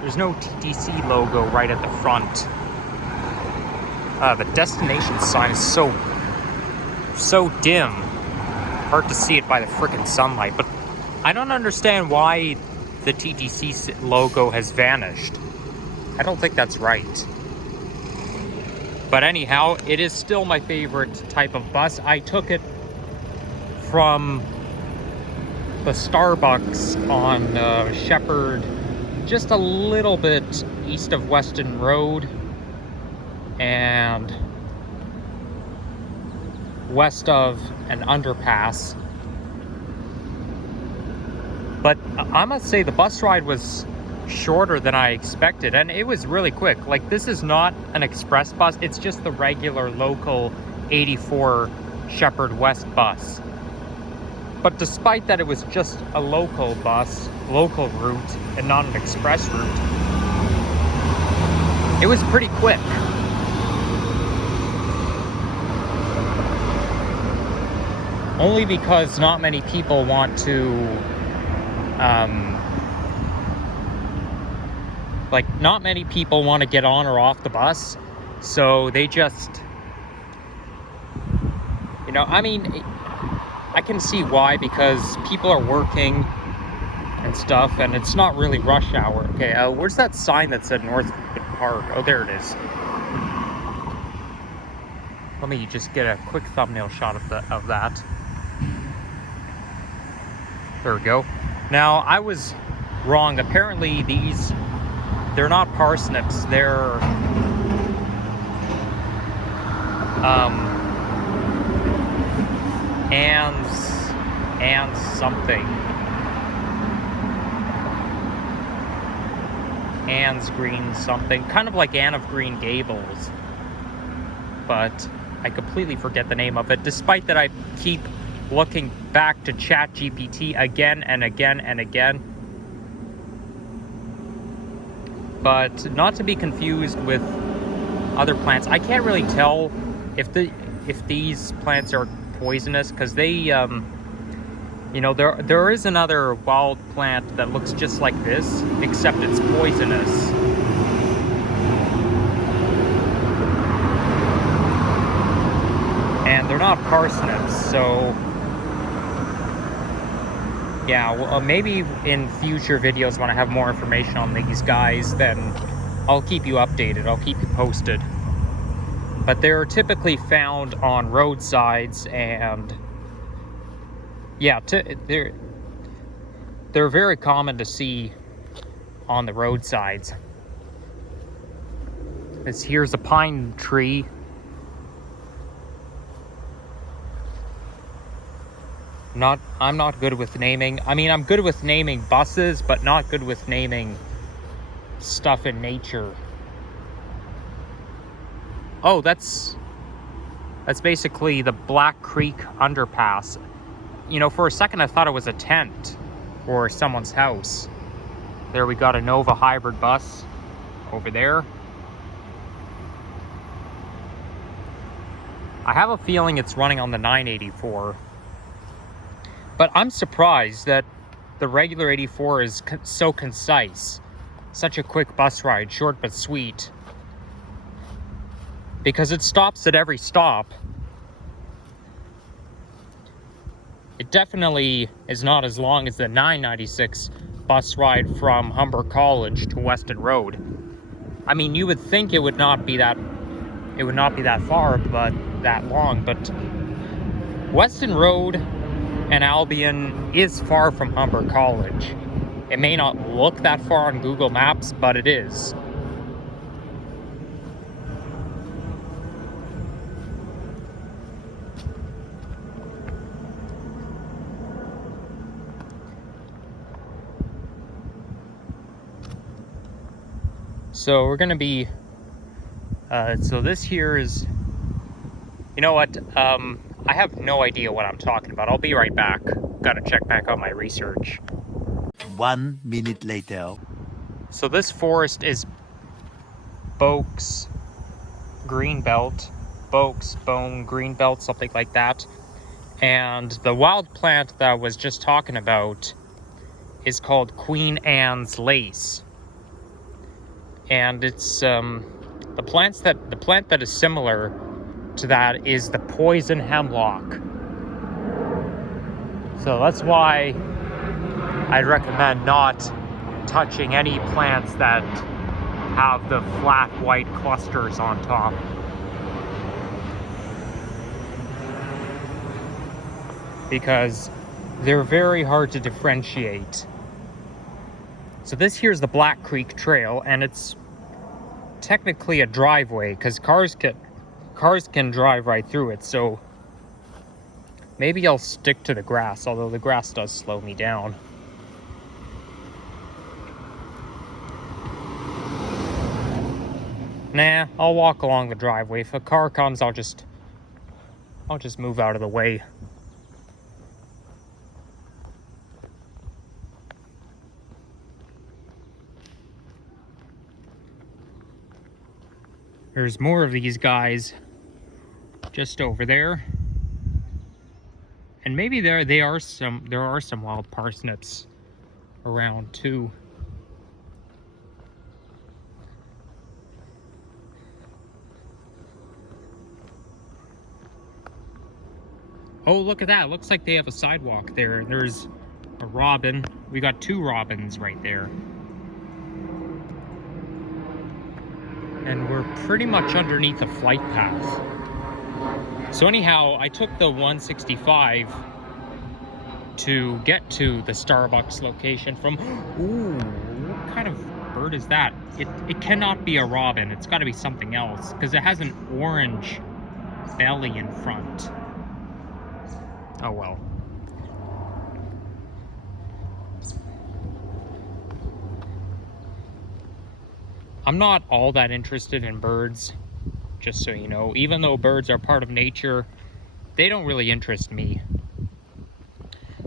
There's no TTC logo right at the front. The destination sign is so dim. Hard to see it by the frickin' sunlight. But I don't understand why the TTC logo has vanished. I don't think that's right. But anyhow, it is still my favorite type of bus. I took it from the Starbucks on Shepherd, just a little bit east of Weston Road and west of an underpass. But I must say the bus ride was shorter than I expected, and it was really quick. Like, this is not an express bus, it's just the regular local 84 Shepherd West bus. But despite that it was just a local bus, local route, and not an express route, it was pretty quick. Only because not many people want to, not many people want to get on or off the bus. So they just, I can see why, because people are working and stuff, and it's not really rush hour. Okay, where's that sign that said Northwood Park? Oh, there it is. Let me just get a quick thumbnail shot of that. There we go. Now, I was wrong. Apparently, they're not parsnips. They're and something. Anne's Green something. Kind of like Anne of Green Gables. But I completely forget the name of it, despite that I keep looking back to ChatGPT again and again and again. But not to be confused with other plants. I can't really tell if these plants are poisonous, because they there is another wild plant that looks just like this, except it's poisonous. And they're not parsnips, so yeah, well, maybe in future videos when I have more information on these guys, then I'll keep you updated, I'll keep you posted. But they're typically found on roadsides, and yeah, they're very common to see on the roadsides. Here's a pine tree. I'm not good with naming. I mean, I'm good with naming buses, but not good with naming stuff in nature. Oh, that's basically the Black Creek underpass. For a second I thought it was a tent or someone's house. There we got a Nova hybrid bus over there. I have a feeling it's running on the 984. But I'm surprised that the regular 84 is so concise. Such a quick bus ride, short but sweet. Because it stops at every stop. It definitely is not as long as the 996 bus ride from Humber College to Weston Road. I mean, you would think it would not be that far, but that long. But Weston Road and Albion is far from Humber College. It may not look that far on Google Maps, but it is. So we're gonna be, so this here is, you know what, I have no idea what I'm talking about. I'll be right back. Gotta check back on my research. 1 minute later. So this forest is Boak's Greenbelt, Boak's Bone Greenbelt, something like that. And the wild plant that I was just talking about is called Queen Anne's Lace. and it's the plant that is similar to that is the poison hemlock. So that's why I'd recommend not touching any plants that have the flat white clusters on top. Because they're very hard to differentiate. So this here's the Black Creek Trail, and it's technically a driveway because cars can drive right through it. So maybe I'll stick to the grass, although the grass does slow me down. Nah, I'll walk along the driveway. If a car comes, I'll just move out of the way. There's more of these guys just over there. And maybe there are some wild parsnips around too. Oh, look at that. It looks like they have a sidewalk there. There's a robin. We got 2 robins right there. And we're pretty much underneath a flight path. So anyhow, I took the 165 to get to the Starbucks location from... Ooh, what kind of bird is that? It cannot be a robin. It's got to be something else because it has an orange belly in front. Oh well. I'm not all that interested in birds, just so you know. Even though birds are part of nature, they don't really interest me.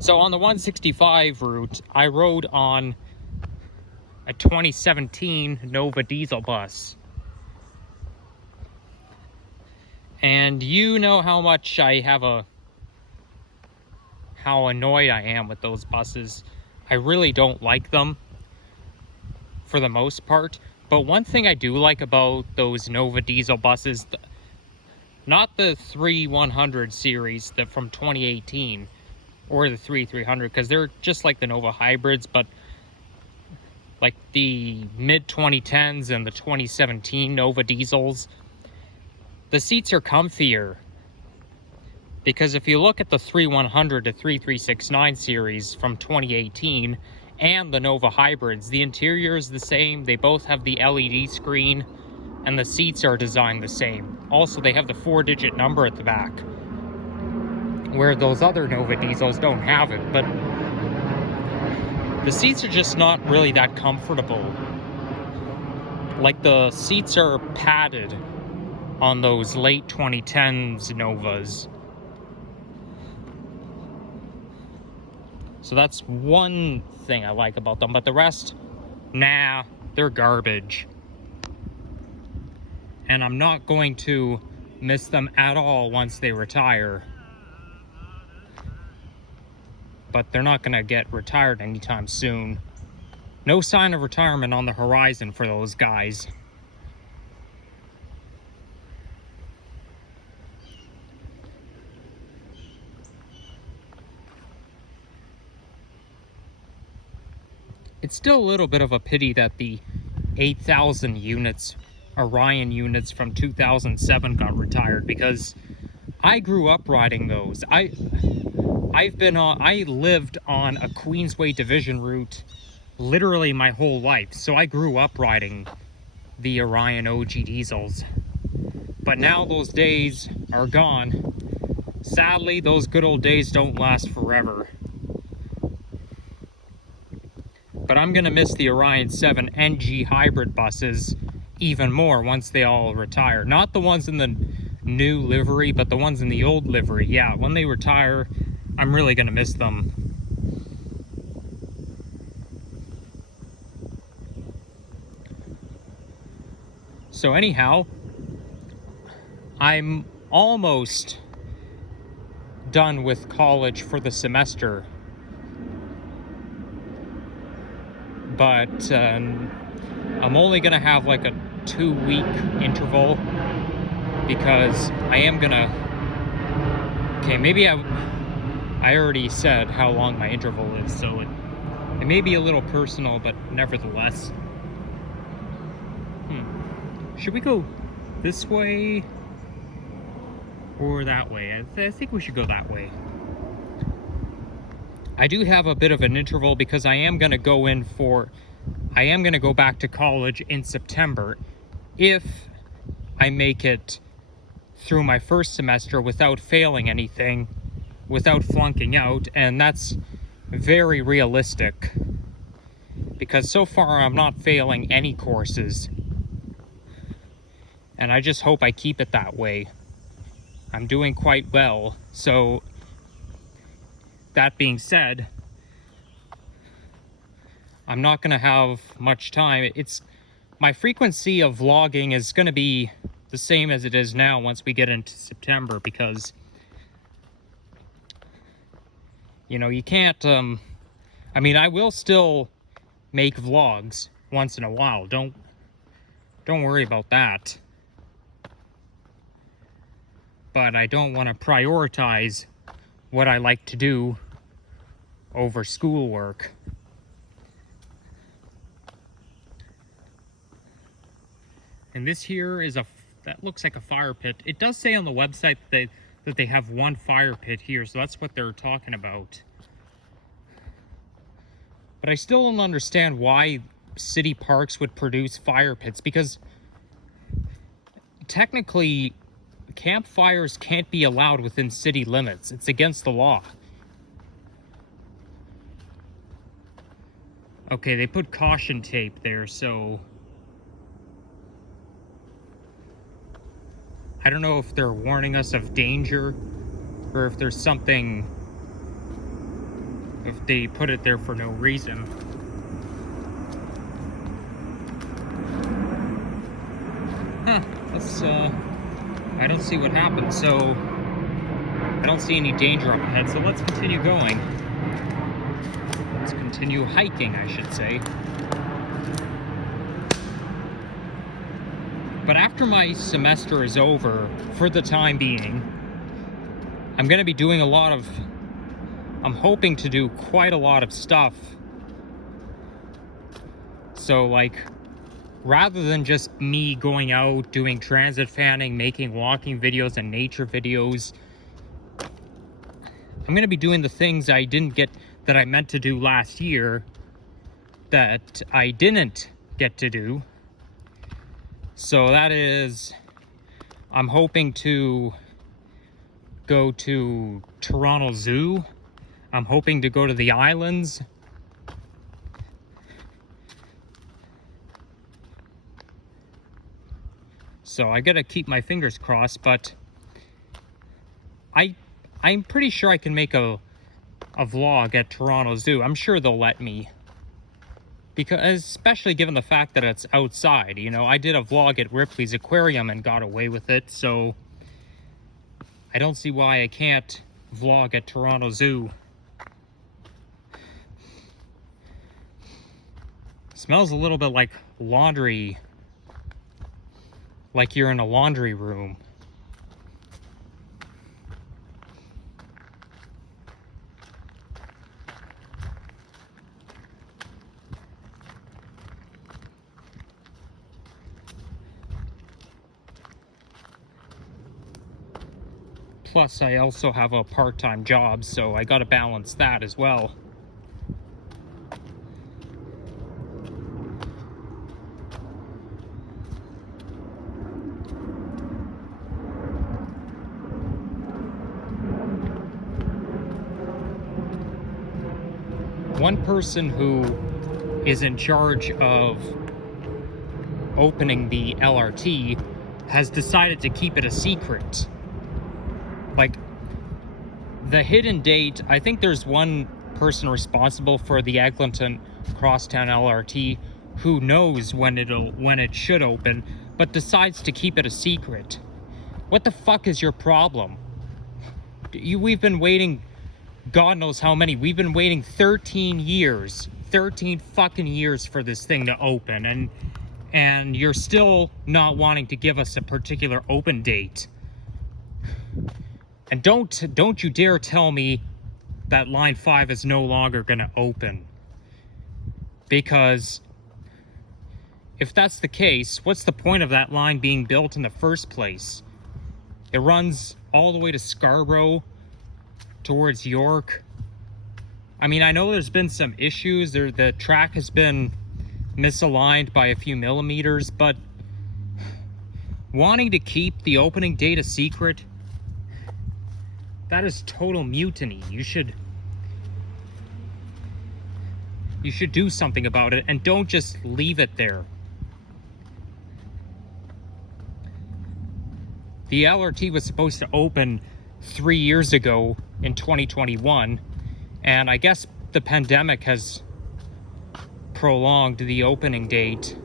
So on the 165 route, I rode on a 2017 Nova diesel bus. And you know how much how annoyed I am with those buses. I really don't like them for the most part. But one thing I do like about those Nova diesel buses, not the 3100 series from 2018 or the 3300, because they're just like the Nova hybrids, but like the mid 2010s and the 2017 Nova diesels, the seats are comfier. Because if you look at the 3100 to 3369 series from 2018 and the Nova hybrids, the interior is the same. They both have the LED screen and the seats are designed the same. Also, they have the 4-digit number at the back, where those other Nova diesels don't have it. But the seats are just not really that comfortable. Like, the seats are padded on those late 2010s Novas. So that's one thing I like about them, but the rest, nah, they're garbage. And I'm not going to miss them at all once they retire. But they're not going to get retired anytime soon. No sign of retirement on the horizon for those guys. It's still a little bit of a pity that the 8,000 units, Orion units from 2007 got retired, because I grew up riding those. I lived on a Queensway Division route literally my whole life, so I grew up riding the Orion OG diesels. But now those days are gone. Sadly, those good old days don't last forever. But I'm going to miss the Orion 7 NG hybrid buses even more once they all retire. Not the ones in the new livery, but the ones in the old livery. Yeah, when they retire, I'm really going to miss them. So anyhow, I'm almost done with college for the semester. But I'm only gonna have like a 2-week interval because I am gonna. Okay, maybe I already said how long my interval is, so it may be a little personal, but nevertheless. Should we go this way or that way? I think we should go that way. I do have a bit of an interval because I am gonna go back to college in September if I make it through my first semester without failing anything, without flunking out, and that's very realistic because so far I'm not failing any courses, and I just hope I keep it that way. I'm doing quite well, so that being said, I'm not gonna have much time. My frequency of vlogging is gonna be the same as it is now once we get into September, because you can't I mean, I will still make vlogs once in a while. Don't worry about that. But I don't want to prioritize what I like to do over schoolwork. And this here is that looks like a fire pit. It does say on the website that they have one fire pit here, so that's what they're talking about. But I still don't understand why city parks would produce fire pits, because technically campfires can't be allowed within city limits. It's against the law. Okay, they put caution tape there, so I don't know if they're warning us of danger or if there's something, if they put it there for no reason. I don't see what happened, so I don't see any danger up ahead, so let's continue going. Let's continue hiking, I should say. But after my semester is over, for the time being, I'm going to be doing I'm hoping to do quite a lot of stuff. So, like, rather than just me going out, doing transit fanning, making walking videos and nature videos, I'm going to be doing the things that I meant to do last year that I didn't get to do. So that is, I'm hoping to go to Toronto Zoo. I'm hoping to go to the islands. So I gotta keep my fingers crossed, but I'm pretty sure I can make a vlog at Toronto Zoo. I'm sure they'll let me. Because, especially given the fact that it's outside, I did a vlog at Ripley's Aquarium and got away with it, so I don't see why I can't vlog at Toronto Zoo. Smells a little bit like laundry, like you're in a laundry room. Plus, I also have a part-time job, so I gotta balance that as well. One person who is in charge of opening the LRT has decided to keep it a secret. Like, the hidden date, I think there's one person responsible for the Eglinton Crosstown LRT who knows when it should open, but decides to keep it a secret. What the fuck is your problem? We've been waiting, God knows how many. We've been waiting 13 years. 13 fucking years for this thing to open, and and you're still not wanting to give us a particular open date. And don't you dare tell me that line 5 is no longer going to open. Because if that's the case, what's the point of that line being built in the first place? It runs all the way to Scarborough towards York. I mean, I know there's been some issues. The track has been misaligned by a few millimeters, but wanting to keep the opening date a secret, that is total mutiny. You should do something about it, and don't just leave it there. The LRT was supposed to open 3 years ago in 2021, and I guess the pandemic has prolonged the opening date.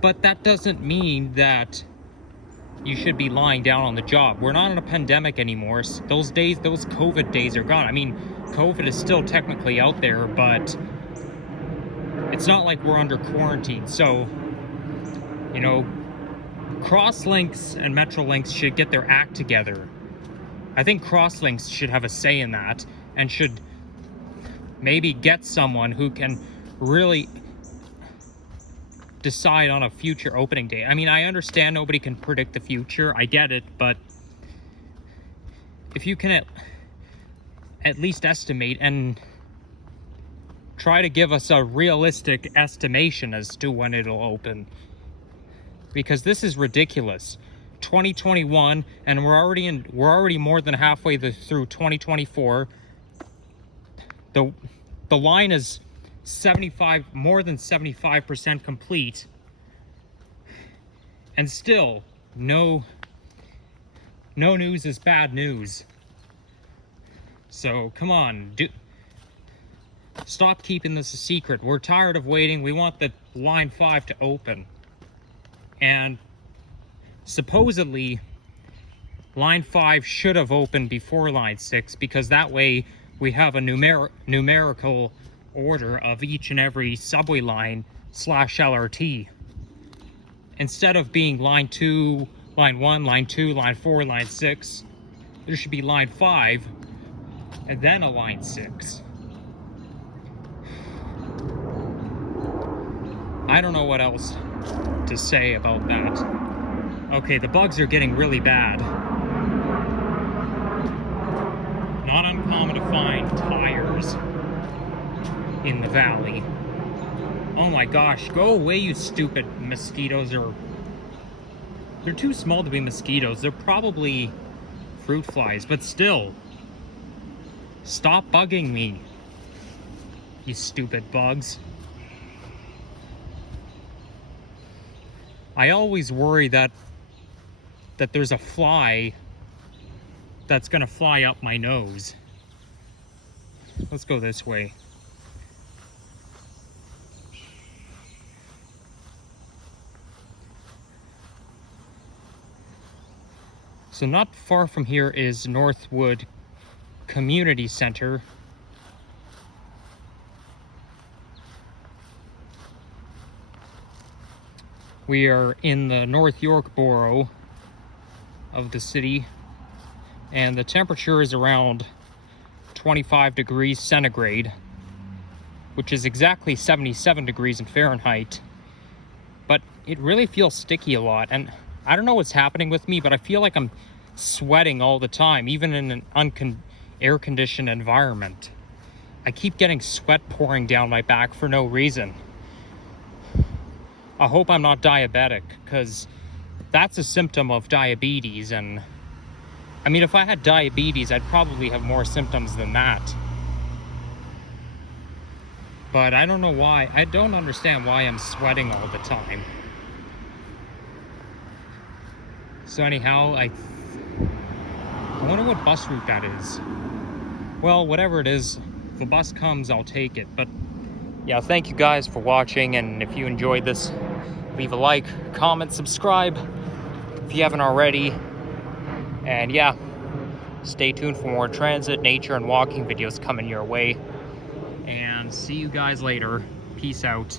But that doesn't mean that you should be lying down on the job. We're not in a pandemic anymore. Those COVID days are gone. I mean, COVID is still technically out there, but it's not like we're under quarantine. So, you know, Crosslinks and Metrolinks should get their act together. I think Crosslinks should have a say in that, and should maybe get someone who can really decide on a future opening date. I mean, I understand nobody can predict the future. I get it, but if you can at least estimate and try to give us a realistic estimation as to when it'll open. Because this is ridiculous. 2021, and we're already more than halfway through 2024. The line is more than 75% complete, and still no news is bad news. So come on, stop keeping this a secret. We're tired of waiting. We want the line 5 to open. And supposedly line 5 should have opened before line 6, because that way we have a numerical order of each and every subway line / LRT. Instead of being line 2, line 1, line 2, line 4, line 6, there should be line 5 and then a line 6. I don't know what else to say about that. Okay, the bugs are getting really bad. Not uncommon to find tires in the valley. Oh my gosh, go away, you stupid mosquitoes. They're too small to be mosquitoes. They're probably fruit flies, but still. Stop bugging me, you stupid bugs. I always worry that there's a fly that's gonna fly up my nose. Let's go this way. So not far from here is Northwood Community Center. We are in the North York borough of the city, and the temperature is around 25 degrees centigrade, which is exactly 77 degrees in Fahrenheit. But it really feels sticky a lot, and I don't know what's happening with me, but I feel like I'm sweating all the time, even in an air-conditioned environment. I keep getting sweat pouring down my back for no reason. I hope I'm not diabetic, because that's a symptom of diabetes, and I mean, if I had diabetes, I'd probably have more symptoms than that. But I don't know why. I don't understand why I'm sweating all the time. So anyhow, I wonder what bus route that is. Well, whatever it is, if the bus comes, I'll take it. But yeah, thank you guys for watching, and if you enjoyed this, leave a like, comment, subscribe if you haven't already. And yeah, stay tuned for more transit, nature, and walking videos coming your way. And see you guys later. Peace out.